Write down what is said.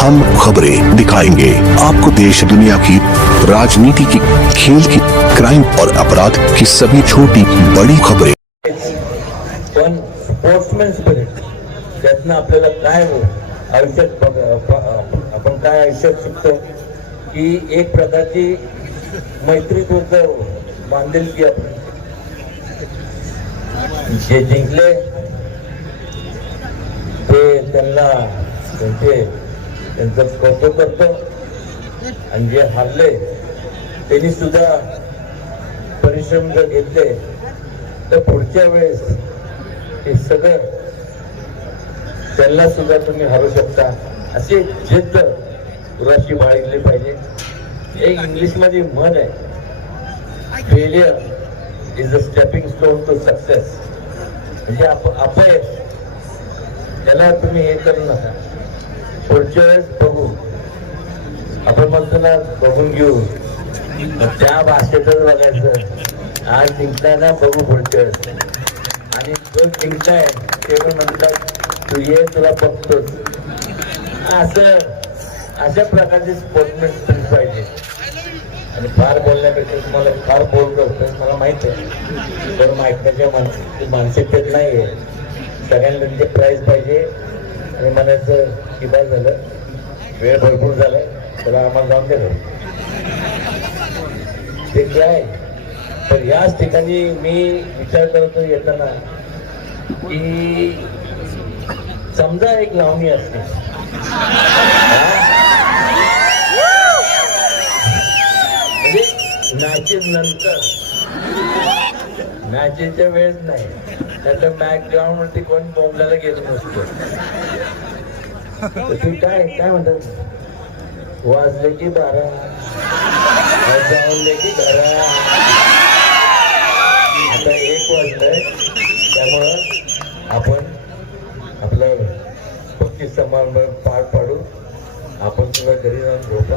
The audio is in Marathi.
हम खबरें दिखाएँगे। आपको देश, दुनिया की राजनीति की, खेल की क्राइम और अपराध की सभी छोटी, बड़ी खबरें। त्यातनं आपल्याला काय आयुष्यात आपण काय आयुष्यात शिकतो की एक प्रकारची आपण जे जिंकले ते त्यांना त्यांचे त्यांचं कौतुक करतो. आणि जे हारले त्यांनी सुद्धा परिश्रम जर घेतले तर पुढच्या वेळेस हे सगळं त्यांना सुद्धा तुम्ही हरू शकता. अशी जिद्द गुराशी बाळगली पाहिजे? एक इंग्लिशमध्ये म्हण आहे. Failure is a stepping stone to success म्हणजे आप अपयश त्याला तुम्ही हे करू नका. पुढच्या वेळेस बघू. आपण म्हणतो ना बघून घेऊ. त्या भाषेतच बघायचं. आज जिंकलाय ना बघू पुढच्या वेळेस आणि जो जिंकताय ते पण म्हणतात तू ये तुला बघतोच असं अशा प्रकारचे स्पोर्ट्समॅन पाहिजे. आणि फार बोलण्यापेक्षा तुम्हाला फार बोल करतोय मला माहीत आहे. पण ऐकण्याच्या मानसिक मानसिकतेत नाही आहे सगळ्यांना त्यांचे प्राईज पाहिजे. आणि म्हणायचं की काय झालं. वेळ भरपूर झालाय त्याला आम्हाला जाऊन दे ते काय तर याच ठिकाणी मी विचार करतो येताना की समजा एक लावणी असते. म्हणजे नाचे नंतर मॅचेसच्या वेळेस नाही. नाहीतर मॅच ग्राउंड वरती कोण बोंबलायला गेलो नसतो. तू काय काय म्हणतात? वाजले की बारा. जाऊनले की बारा. आता एक वाजलंय. त्यामुळं आपण आपलं बक्षीस समारंभ पार पाडू. आपण सुद्धा घरी जाऊन झोपा.